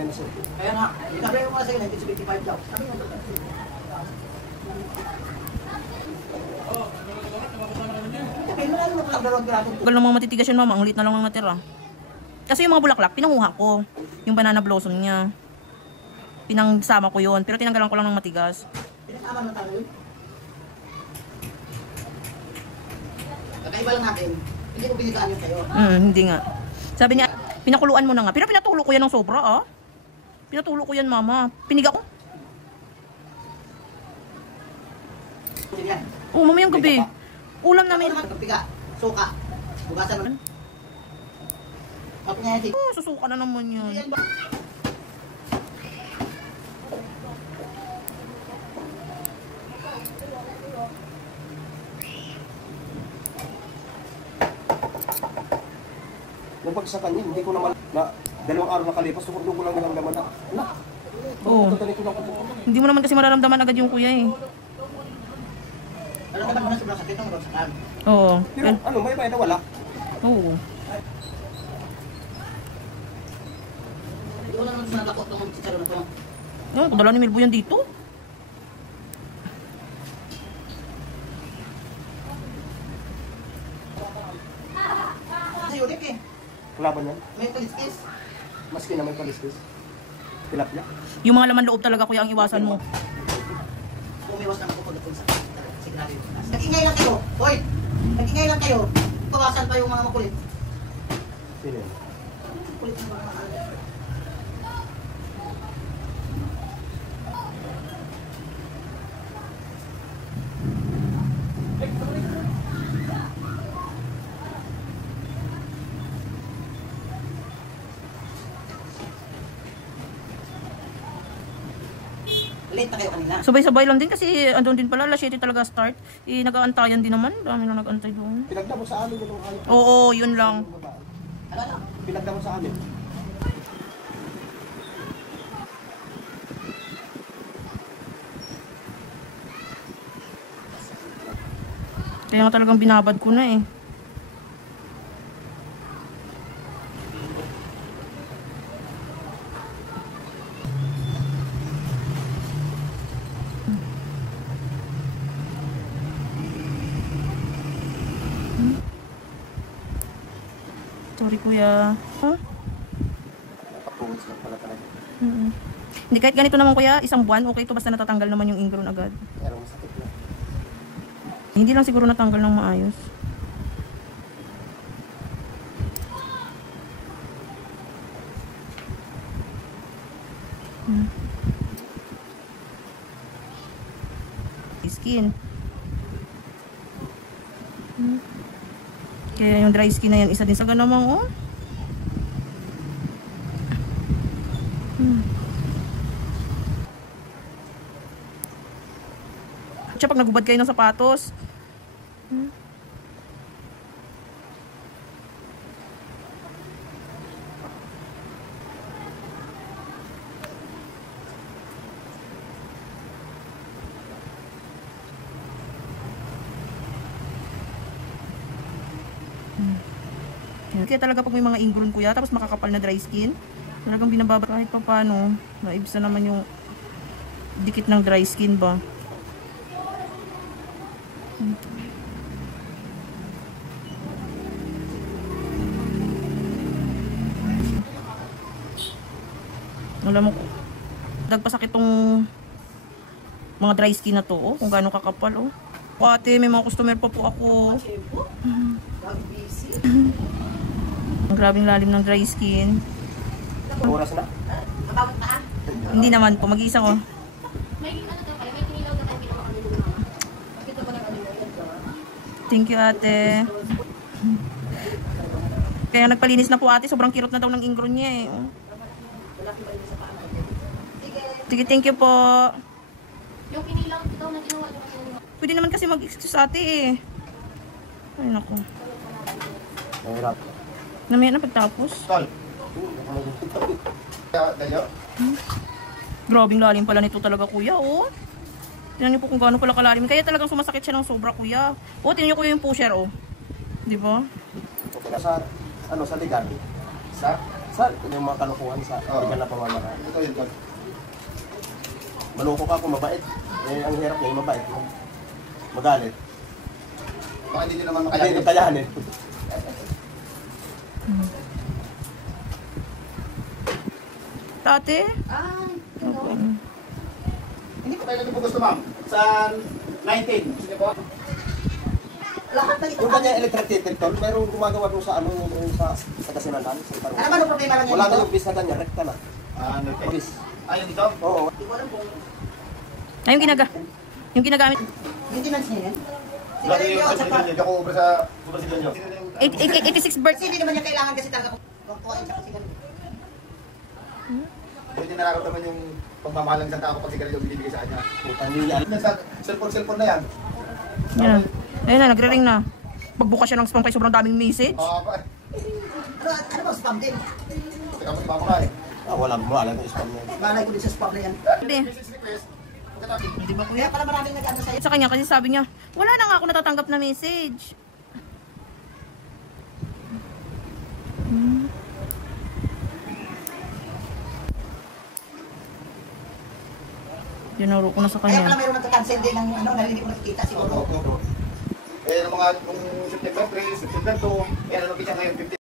na yun sir. Kaya nga, sabi mo nga sa'yo, 1975 daw. Sabi mo. Tagal ng mga matitigas yun mama, ang liit na lang ang natira. Kasi yung mga bulaklak, pinanguha ko. Yung banana blossom niya. Pinangsama ko yun, pero tinanggalan ko lang ng matigas. Pinasama na tayo. Kakaiba lang natin, hindi mo pinigaan yun sa'yo. Hindi nga. Sabi niya, pinakuluan mo na nga. Pero pinatulo ko yan ng sobra ah. Pinatulo ko yan mama. Piniga ko. Oo, mamayang gabi. Ulam namin. Piga, suka. Bugasan mo. Kapag niya Oo, susuka na naman yun. Yung pag sa kanya, hindi ko naman, na 2 araw nakalipas, doon ko lang nilamdaman na, Oo. Hindi mo naman kasi mararamdaman agad yung kuya eh. Alam ka naman na sobrang sakit ng bagsakan. Oo. Pero ano, may iba na wala. Oo. Hindi ko naman sinatakot ng chicharo na to. Yan, kung ni Milbo yan dito. Kasi ulit eh. Kalaban yan. May kaliskis. Maski na may kaliskis. Tilapia. Yung mga laman loob talaga kuya ang iwasan mo. Umiwas lang ako pagdating sa signal yun. Nag-ingay lang kayo. Hoy! Nag-ingay lang kayo. Bawasan pa yung mga makulit. Sino yan? Kulit ng mga makulit. Late na kayo kanina. Sabay-sabay lang din kasi andun din pala, alas 7 talaga start. Eh, nag-aantayan din naman. Dami na nag-antay doon. Pinagdamo sa amin yung ayaw. Oo, yun lang. Ano lang? Pinagdamo sa amin. Kaya nga talagang binabad ko na eh. Sorry kuya. Huh? Nakapuhos lang pala talaga. Hindi kahit ganito naman kuya, isang buwan, okay to basta natatanggal naman yung ingrown agad. Pero masakit na. Hindi lang siguro natanggal ng maayos. Skin. Kaya yung dry skin na yan, isa din sa ganamang oh. Tsaka pag nagubad kayo ng sapatos. Kaya talaga pag may mga ingrown kuya, tapos makakapal na dry skin, talagang binababa kahit pa paano, naibs na naman yung dikit ng dry skin ba. Alam mo, dagpasakit tong mga dry skin na to, oh, kung gaano kakapal, oh. Ate, may mga customer pa po ako. Ang grabing lalim ng dry skin. Oras na? Hindi naman po, mag-iisa ko. Thank you ate. Kaya nagpalinis na po ate, sobrang kirot na daw ng ingrown niya eh. Sige, thank you po. Yung kinilaw daw na ginawa niyo. Pwede naman kasi mag-excuse ate eh. Ay naku. Mahirap. Namaya na pagtapos. Tol. Ganyo? Grabing lalim pala nito talaga kuya oh. Tingnan niyo po kung gaano pala kalalim. Kaya talagang sumasakit siya ng sobra kuya. Oh, tingnan niyo kuya yung pusher oh. Di ba? Okay na sa, ano, sa ligan. Sa Sa yung mga kalukuhan sa legal na pamamaraan. Ito yun, Tol. Maloko ka kung mabait. Eh, ang hirap niya yung mabait. Magalit. Baka hindi nyo naman Kaya hindi makayanin. kayanin. Tate? Ay, Okay. Hindi ko tayo po gusto, ma'am. Sa 19. Gusto niyo po? Lahat na ito. Yung kanya electric detector, merong gumagawa doon sa ano, yung sa Kasinanan. Ano ba ang problema lang yan Wala na dito? yung bis na kanya, rekta na. Ano ito? Bis. Ayun dito? Oo. Hindi ko alam kung Ay, yung ginagamit. maintenance niya yan. Lagi Sigarilyo yung at saka... hindi ako ubra sa sigarilyo. 86 birth. Kasi hindi naman niya kailangan kasi talaga kung kuhain siya kasi ganun. Hindi nararamdaman yung pagmamahal ng isang tao pag sigarilyo binibigay sa kanya. Puta, hindi niya alam. Sa cellphone na yan. Yan. Ayun na, nagre-ring na. Pagbukas siya ng spam kay sobrang daming message. Oo, pa. Ano ba spam din? Teka mo mama ka eh. Wala na spam niya. Malay ko din sa spam na yan. Hindi. Message request. Pagkatapos. Hindi ba kuya? Pala maraming nag-ano sa'yo. Sa kanya kasi sabi niya, wala na nga ako natatanggap na message. Dinuro ko na sa Kaya pala kanya. mayroon nagka-cancel din ng ano, narinig ko nakikita siguro. Eh, nung mga September 3, September 2, kaya nalapit siya ngayon 15.